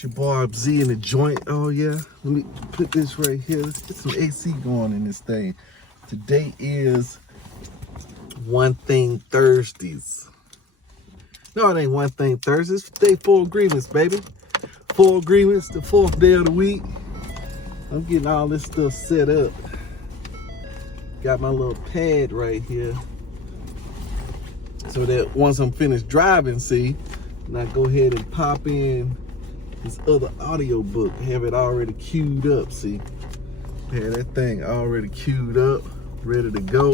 It's your boy Z in the joint. Oh yeah, let me put this right here. Let's get some AC going in this thing. Today is One Thing Thursdays. No, it ain't One Thing Thursdays. It's day 4 agreements, baby. 4 agreements, the 4th day of the week. I'm getting all this stuff set up. Got my little pad right here. So that once I'm finished driving, see, and I go ahead and pop in this other audio book, have it already queued up, see. Have that thing already queued up, ready to go,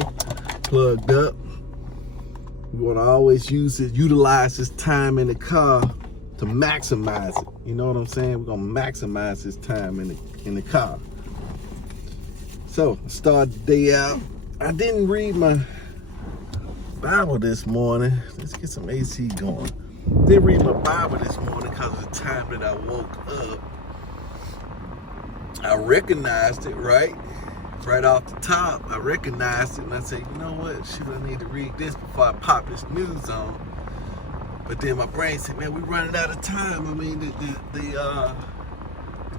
plugged up. We want to always utilize this time in the car to maximize it. You know what I'm saying? We're going to maximize this time in the car. So, start the day out. I didn't read my Bible this morning. Let's get some AC going. Didn't read my Bible this morning because of the time that I woke up. I recognized it, right off the top. I recognized it and I said, you know what? Shoot, I need to read this before I pop this news on. But then my brain said, man, we're running out of time. I mean, the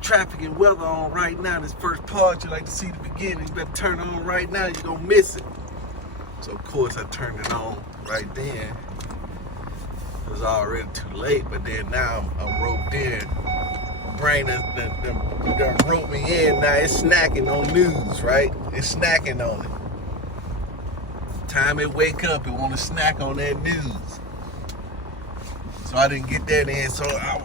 traffic and weather on right now. This first part, you like to see the beginning. You better turn it on right now. You're going to miss it. So, of course, I turned it on right then. It was already too late, but then now I'm roped in. My brain done roped me in. Now it's snacking on news, right? It's snacking on it. Time it wake up, it want to snack on that news. So I didn't get that in. So I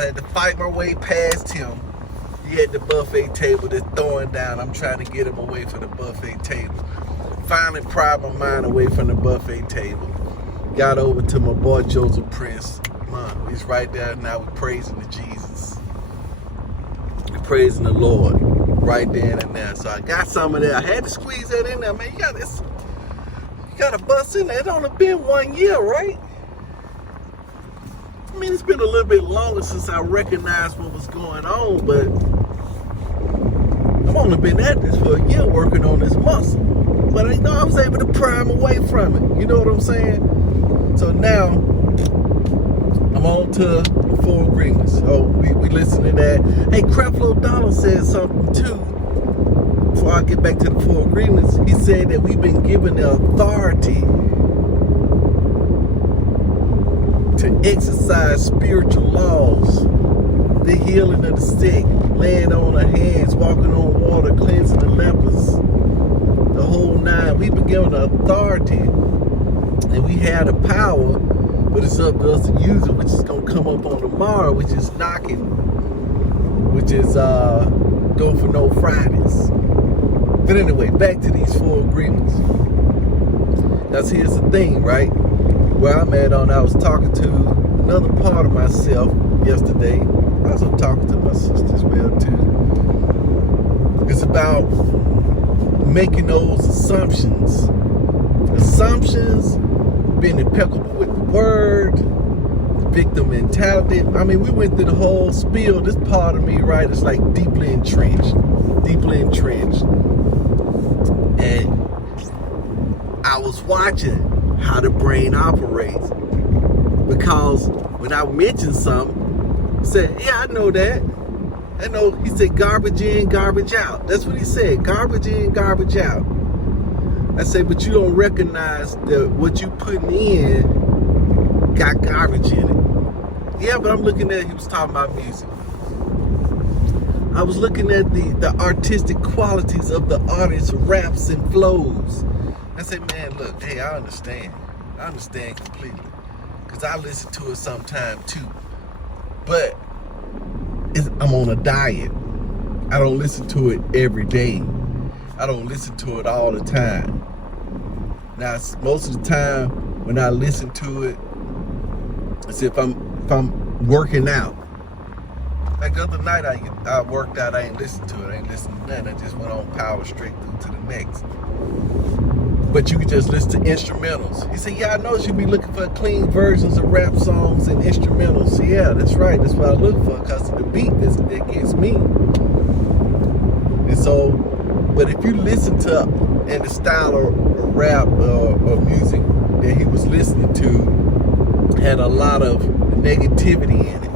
had to fight my way past him. He had the buffet table that's throwing down. I'm trying to get him away from the buffet table. Finally pried my mind away from the buffet table. Got over to my boy Joseph Prince. He's right there now. We're praising to Jesus. We're praising the Lord right there and there. So I got some of that. I had to squeeze that in there, man. You got to bust in there. It's only been 1 year, right? I mean, it's been a little bit longer since I recognized what was going on, but I've only been at this for a year working on this muscle. But I know I was able to pry away from it. You know what I'm saying? So now, I'm on to 4 agreements. Oh, we listen to that. Hey, Creflo Dollar said something too. Before I get back to the 4 agreements, he said that we've been given the authority to exercise spiritual laws. The healing of the sick, laying on the hands, walking on water, cleansing the lepers. The whole 9. We've been given the authority and we have the power, but it's up to us to use it, which is going to come up on tomorrow, which is knocking, which is go for no Fridays. But anyway, back to these 4 agreements. Now, here's the thing, right? Where I'm at I was talking to another part of myself yesterday. I was talking to my sister as well, too. It's about making those assumptions, being impeccable with the word, victim mentality. I mean, we went through the whole spiel. This part of me, right, is like deeply entrenched. And I was watching how the brain operates, because when I mentioned something, he said, yeah, I know that. I know. He said garbage in, garbage out. That's what he said, garbage in, garbage out. I said, but you don't recognize that what you putting in got garbage in it. Yeah, but I'm looking at, he was talking about music. I was looking at the artistic qualities of the artist's raps and flows. I said, man, look, hey, I understand completely, because I listen to it sometime too. But I'm on a diet. I don't listen to it every day. I don't listen to it all the time. Now, most of the time when I listen to it, it's if I'm working out. Like the other night I worked out, I ain't listened to it. I ain't listened to nothing. I just went on power straight through to the next. But you can just listen to instrumentals. He said, yeah, I know you be looking for clean versions of rap songs and instrumentals. Yeah, that's right. That's what I look for, because of the beat that gets me. And so, but if you listen to, in the style of rap or music that he was listening to, had a lot of negativity in it.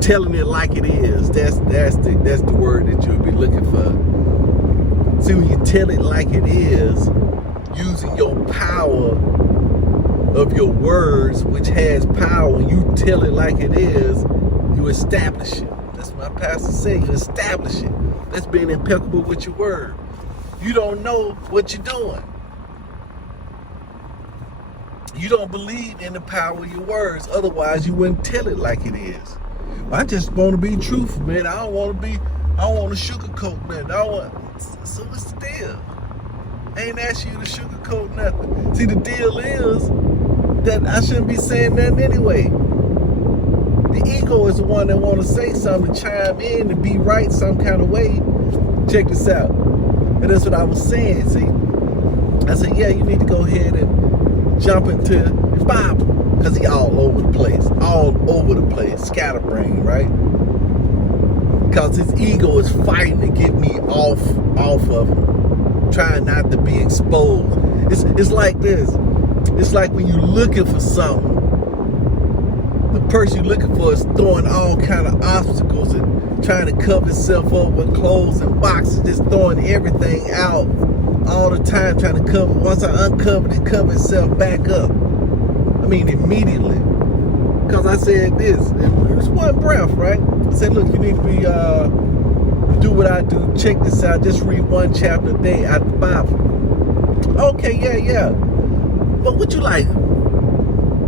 telling it like it is. That's the word that you'll be looking for. See, when you tell it like it is, using your power of your words, which has power, when you tell it like it is, you establish it. That's what my pastor said. You establish it. That's being impeccable with your word. You don't know what you're doing. You don't believe in the power of your words. Otherwise, you wouldn't tell it like it is. I just want to be truthful, man. I don't want to sugarcoat nothing. So what's the deal? I ain't asking you to sugarcoat nothing. See, the deal is that I shouldn't be saying nothing anyway. The ego is the one that want to say something, to chime in, to be right some kind of way. Check this out. And that's what I was saying, see. I said, yeah, you need to go ahead and jump into the Bible. Because he all over the place, scatterbrain, right? Because his ego is fighting to get me off of him, trying not to be exposed. It's like this. It's like when you're looking for something, the person you're looking for is throwing all kind of obstacles and trying to cover himself up with clothes and boxes, just throwing everything out all the time, trying to cover. Once I uncovered it, cover itself back up. I mean, immediately. Because I said this, it was one breath, right? I said, look, you need to be, do what I do. Check this out. Just read one chapter a day out of the Bible. Okay, yeah. But what you like?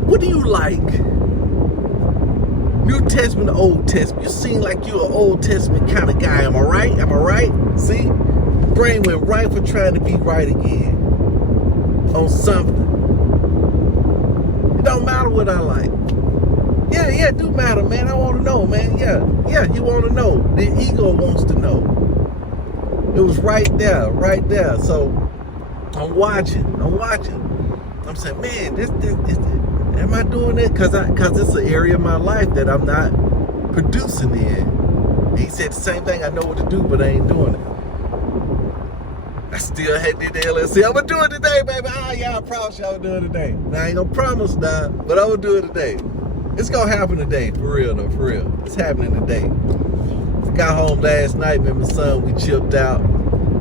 What do you like? New Testament, Old Testament. You seem like you're an Old Testament kind of guy. Am I right? See? Brain went right for trying to be right again on something. It don't matter what I like. Yeah, it do matter, man. I want to know, man. Yeah, you want to know. The ego wants to know. It was right there. So I'm watching. I'm saying, man, this am I doing it? Because it's an area of my life that I'm not producing in. He said the same thing. I know what to do, but I ain't doing it. I still had the LLC. I'm going to do it today, baby. Yeah, I promise you I'm going to do it today. Now, I ain't going to promise now, but I'm going to do it today. It's going to happen today, for real, though, for real. It's happening today. I got home last night, me and my son, we chilled out.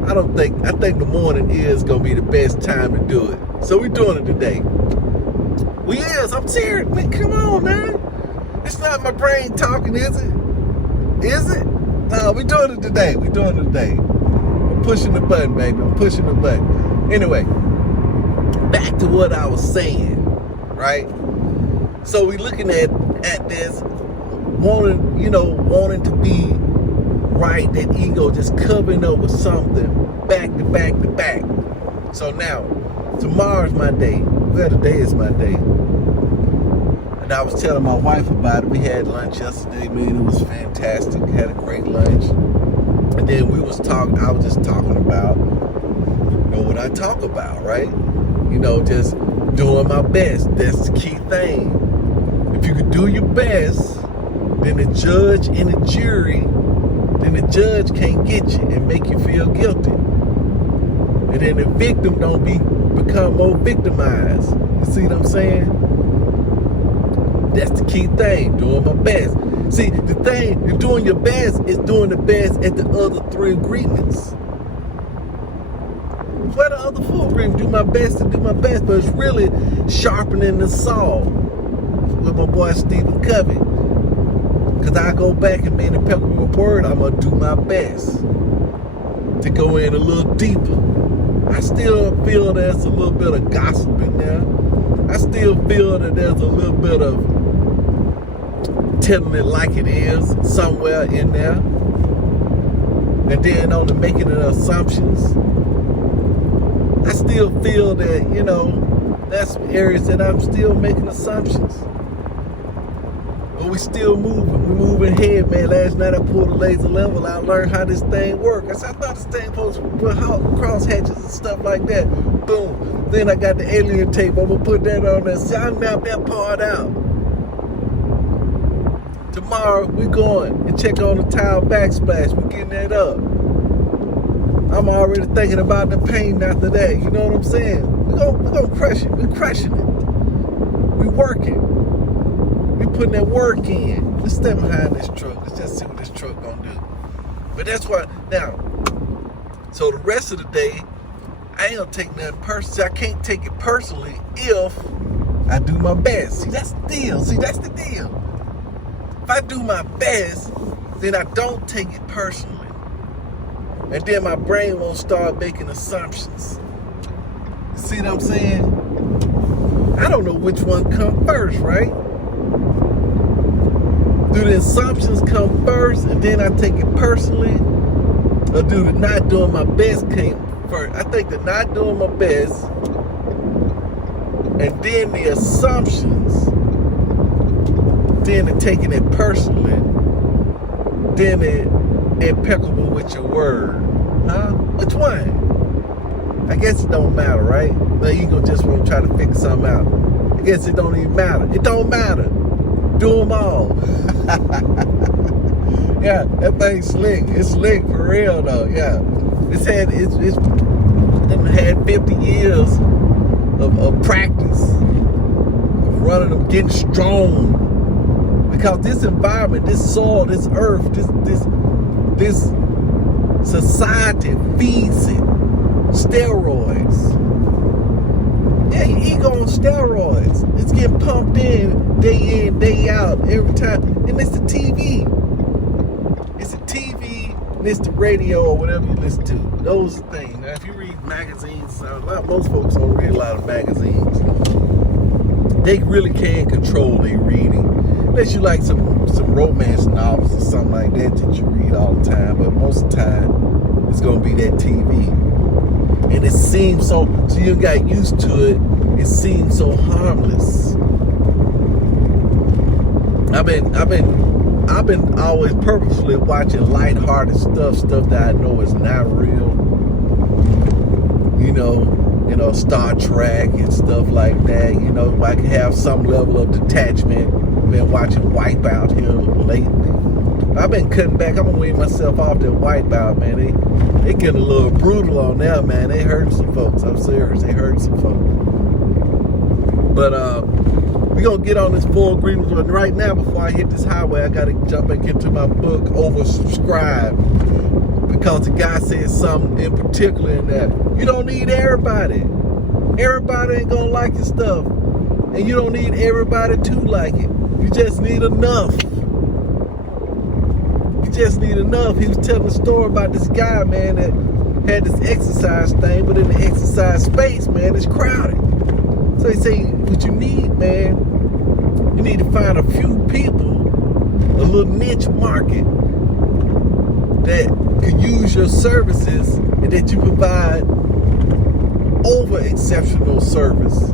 I think the morning is going to be the best time to do it. So we're doing it today. I'm serious. Man, come on, man. It's not my brain talking, is it? No, we're doing it today. I'm pushing the button, baby. I'm pushing the button. Anyway, back to what I was saying, right? So we looking at this, wanting to be right, that ego just covering up with something back to back. So now, tomorrow's my day. Well, today is my day. And I was telling my wife about it. We had lunch yesterday, man. It was fantastic. Had a great lunch. And then I was just talking about, what I talk about, right? Just doing my best. That's the key thing. If you can do your best, then the judge and the jury, then the judge can't get you and make you feel guilty. And then the victim don't become more victimized. You see what I'm saying? That's the key thing, doing my best. See, the thing, you're doing your best is doing the best at the other 3 agreements. Where the other 4 agreements? Do my best to do my best, but it's really sharpening the saw with my boy Stephen Covey. Because I go back and man, the peppermint word, I'm going to do my best to go in a little deeper. I still feel there's a little bit of gossip in there. I still feel that there's a little bit of telling it like it is somewhere in there. And then on the making of assumptions. I still feel that, that's some areas that I'm still making assumptions. But we still moving. We're moving ahead, man. Last night I pulled a laser level. I learned how this thing works. I said, I thought this thing supposed to put cross hatches and stuff like that. Boom. Then I got the alien tape. I'm going to put that on there. See, I mapped that part out. Tomorrow, we're going and check on the tile backsplash. We're getting that up. I'm already thinking about the pain after that. You know what I'm saying? We're gonna crush it. We're crushing it. We're working. We putting that work in. Let's step behind this truck. Let's just see what this truck gonna do. But that's why now. So the rest of the day, I ain't gonna take nothing personally. I can't take it personally if I do my best. See, that's the deal. If I do my best, then I don't take it personally. And then my brain won't start making assumptions. You see what I'm saying? I don't know which one come first, right? Do the assumptions come first and then I take it personally? Or do the not doing my best came first? I think the not doing my best and then the assumptions, then the taking it personally, then the impeccable with your word. Huh? Which one? I guess it don't matter, right? Now you gonna just want to try to figure something out. I guess it don't even matter. It don't matter. Do them all. Yeah, that thing's slick. It's slick for real though. Yeah, it's had 50 years of practice of running them, getting strong. Because this environment, this soil, this earth, this society feeds it. Steroids. Yeah, your ego on steroids. It's getting pumped in, day out, every time. And it's the TV. It's the TV and it's the radio or whatever you listen to. Those things. Now, if you read magazines, most folks don't read a lot of magazines. They really can control their reading. Unless you like some romance novels or something like that you read all the time. But most of the time, it's going to be that TV. And it seems so you got used to it. It seems so harmless. I've been always purposefully watching lighthearted stuff that I know is not real. You know, Star Trek and stuff like that. You know, I can have some level of detachment. Been watching Wipeout here lately. I've been cutting back. I'm gonna wean myself off that Wipeout, man. They getting a little brutal on there, man. They hurting some folks. I'm serious. They hurting some folks. But we gonna get on this full agreement. And right now, before I hit this highway, I gotta jump back into my book, Oversubscribe, because the guy said something in particular in that you don't need everybody. Everybody ain't gonna like your stuff, and you don't need everybody to like it. You just need enough. Just need enough. He was telling a story about this guy, man, that had this exercise thing, but in the exercise space, man, it's crowded. So he say, what you need, man, you need to find a few people, a little niche market that can use your services and that you provide over exceptional service.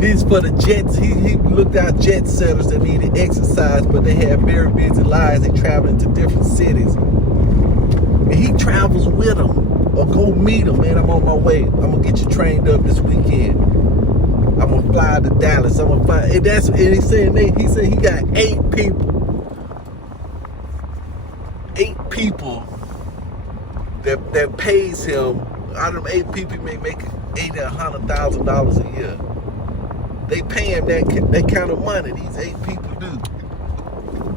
These for the jets. He looked out jet setters that needed exercise, but they have very busy lives. They traveling to different cities, and he travels with them or go meet them. Man, I'm on my way. I'm gonna get you trained up this weekend. I'm gonna fly to Dallas. I'm gonna fly. And he said he got 8 people. 8 people that pays him. Out of them 8 people, he may make $80,000 to $100,000 a year. They pay him that kind of money. These 8 people do,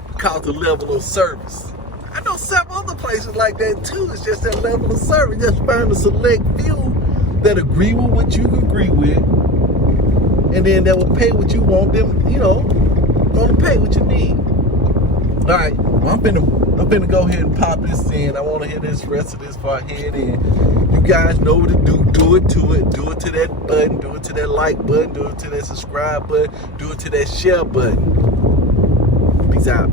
because the level of service. I know several other places like that too. It's just that level of service. Just find a select few that agree with what you agree with, and then that will pay what you want them. You know, gonna pay what you need. All right, well, I'm finna go ahead and pop this in. I want to hear this rest of this before I head in. You guys know what to do. Do it to it. Do it to that button. Do it to that like button. Do it to that subscribe button. Do it to that share button. Peace out.